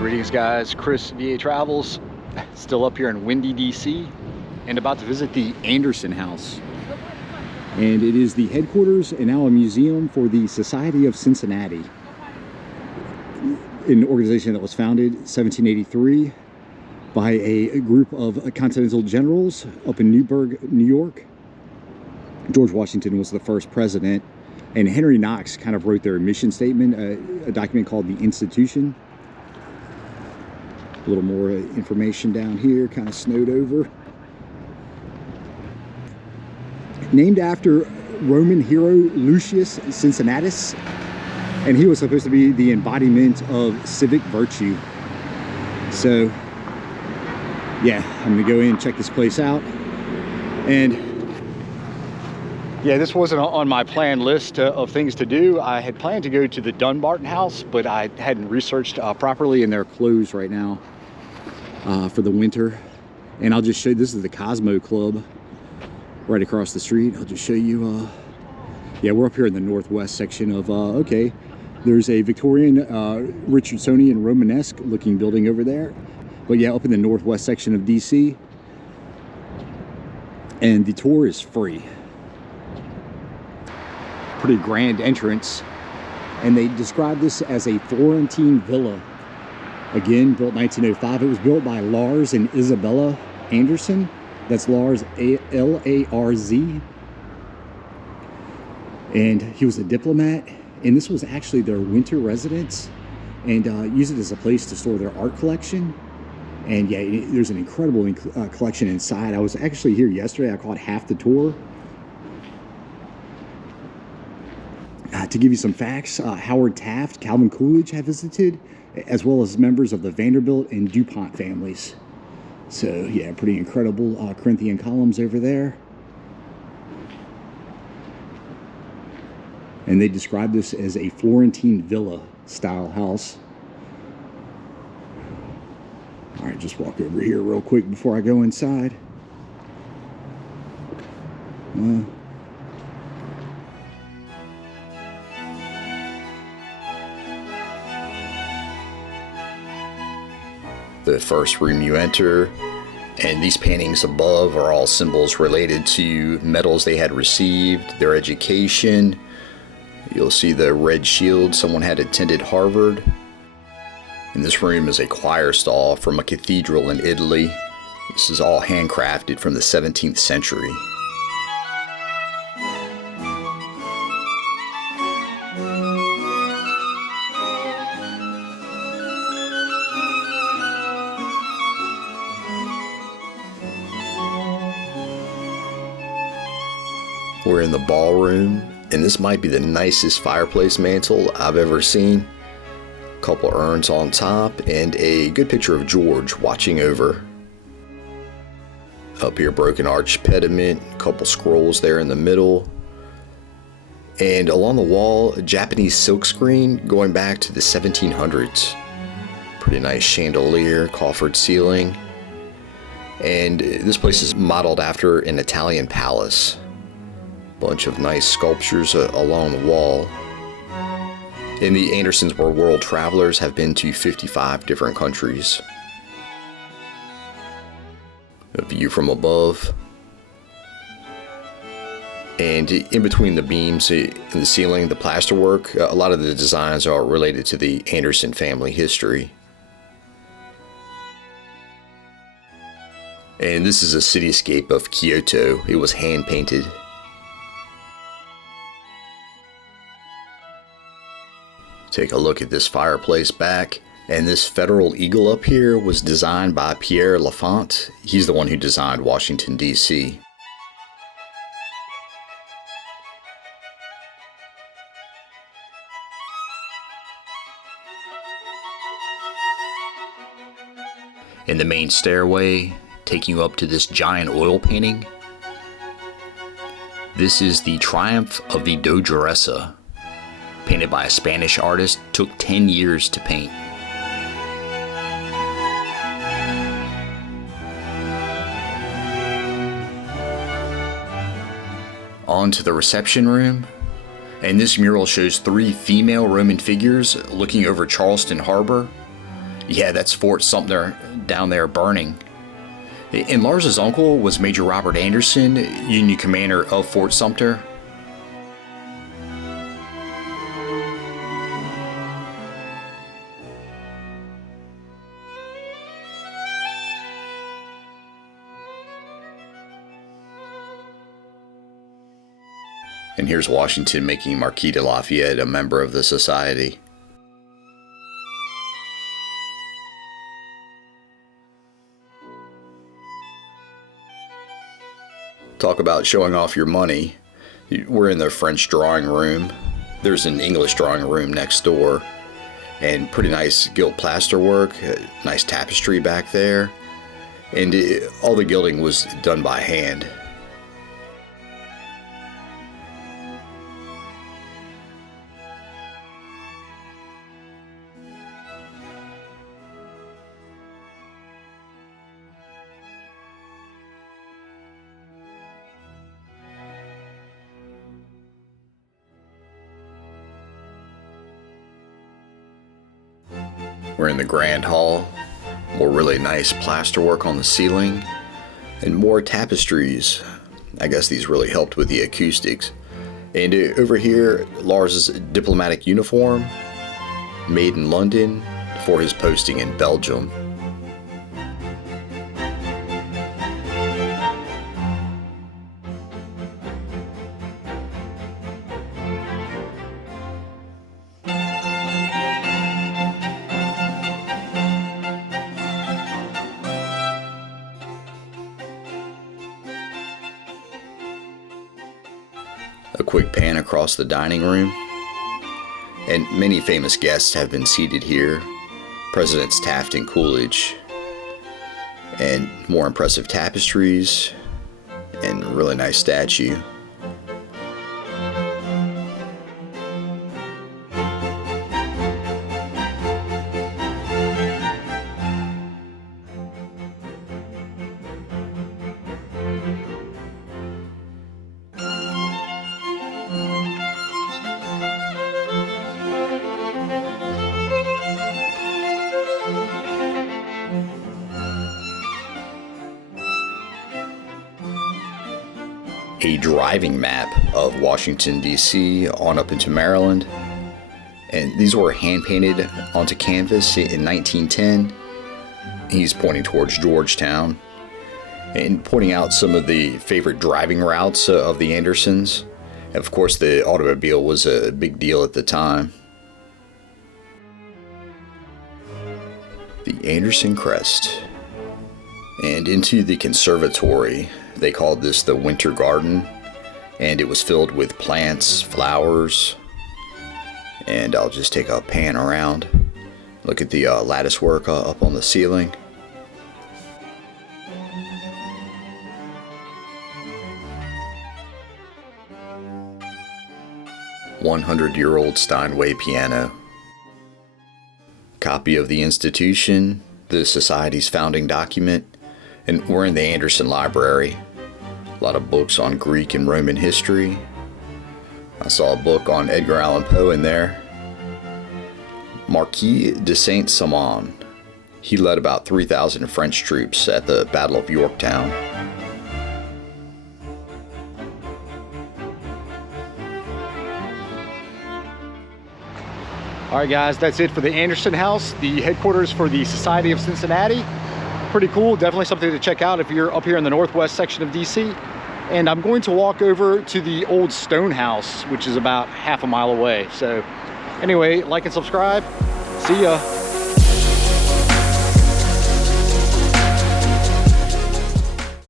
Greetings guys, Chris VA Travels, still up here in windy DC and about to visit the Anderson House. And it is the headquarters and now a museum for the Society of Cincinnati, an organization that was founded in 1783 by a group of continental generals up in Newburgh, New York. George Washington was the first president, and Henry Knox kind of wrote their mission statement, a document called the Institution. A little more information down here, kind of snowed over. Named after Roman hero Lucius Cincinnatus, and he was supposed to be the embodiment of civic virtue. So yeah, I'm gonna go in and check this place out. And yeah, this wasn't on my planned list of things to do. I had planned to go to the Dunbarton House, but I hadn't researched properly, and they're closed right now for the winter. And I'll just show you, this is the Cosmo Club right across the street. I'll just show you, yeah, we're up here in the northwest section of, okay, there's a Victorian, Richardsonian, Romanesque looking building over there. But yeah, up in the northwest section of DC. And the tour is free. Pretty grand entrance, and they describe this as a Florentine villa. Again, built 1905. It was built by Lars and Isabella Anderson. That's Lars, L-A-R-Z. And he was a diplomat, and this was actually their winter residence, and used it as a place to store their art collection. And yeah, there's an incredible collection inside. I was actually here yesterday. I caught half the tour. To give you some facts, Howard Taft, Calvin Coolidge have visited, as well as members of the Vanderbilt and DuPont families. So yeah, pretty incredible Corinthian columns over there. And they describe this as a Florentine villa style house. All right, just walk over here real quick before I go inside. The first room you enter, and these paintings above are all symbols related to medals they had received, their education. You'll see the red shield, someone had attended Harvard. And this room is a choir stall from a cathedral in Italy. This is all handcrafted from the 17th century. We're in the ballroom, and this might be the nicest fireplace mantle I've ever seen. A couple urns on top, and a good picture of George watching over. Up here, broken arch pediment, a couple scrolls there in the middle. And along the wall, a Japanese silkscreen going back to the 1700s. Pretty nice chandelier, coffered ceiling. And this place is modeled after an Italian palace. Bunch of nice sculptures along the wall. And the Andersons were world travelers, have been to 55 different countries. A view from above. And in between the beams in the ceiling, the plasterwork, a lot of the designs are related to the Anderson family history. And this is a cityscape of Kyoto. It was hand painted. Take a look at this fireplace back, and this Federal Eagle up here was designed by Pierre Lafont. He's the one who designed Washington, D.C. In the main stairway, taking you up to this giant oil painting. This is the Triumph of the Dogeressa. Painted by a Spanish artist, took 10 years to paint. On to the reception room, and this mural shows 3 female Roman figures looking over Charleston Harbor. Yeah, that's Fort Sumter down there burning. And Lars's uncle was Major Robert Anderson, Union commander of Fort Sumter. And here's Washington making Marquis de Lafayette a member of the society. Talk about showing off your money. We're in the French drawing room. There's an English drawing room next door. And pretty nice gilt plasterwork, nice tapestry back there. And all the gilding was done by hand. We're in the Grand Hall, more really nice plasterwork on the ceiling, and more tapestries. I guess these really helped with the acoustics. And over here, Lars's diplomatic uniform, made in London for his posting in Belgium. A quick pan across the dining room, and many famous guests have been seated here. Presidents Taft and Coolidge, and more impressive tapestries, and a really nice statue. A driving map of Washington, D.C. on up into Maryland. And these were hand painted onto canvas in 1910. He's pointing towards Georgetown and pointing out some of the favorite driving routes of the Andersons. And of course, the automobile was a big deal at the time. The Anderson crest. And into the conservatory. They called this the Winter Garden, and it was filled with plants, flowers, and I'll just take a pan around. Look at the lattice work up on the ceiling. "100-year-old Steinway piano." Copy of the institution, the society's founding document, and we're in the Anderson Library. A lot of books on Greek and Roman history. I saw a book on Edgar Allan Poe in there. Marquis de Saint-Simon. He led about 3,000 French troops at the Battle of Yorktown. All right, guys, that's it for the Anderson House, the headquarters for the Society of Cincinnati. Pretty cool, definitely something to check out if you're up here in the northwest section of DC. And I'm going to walk over to the old stone house, which is about half a mile away. So anyway, like and subscribe. See ya.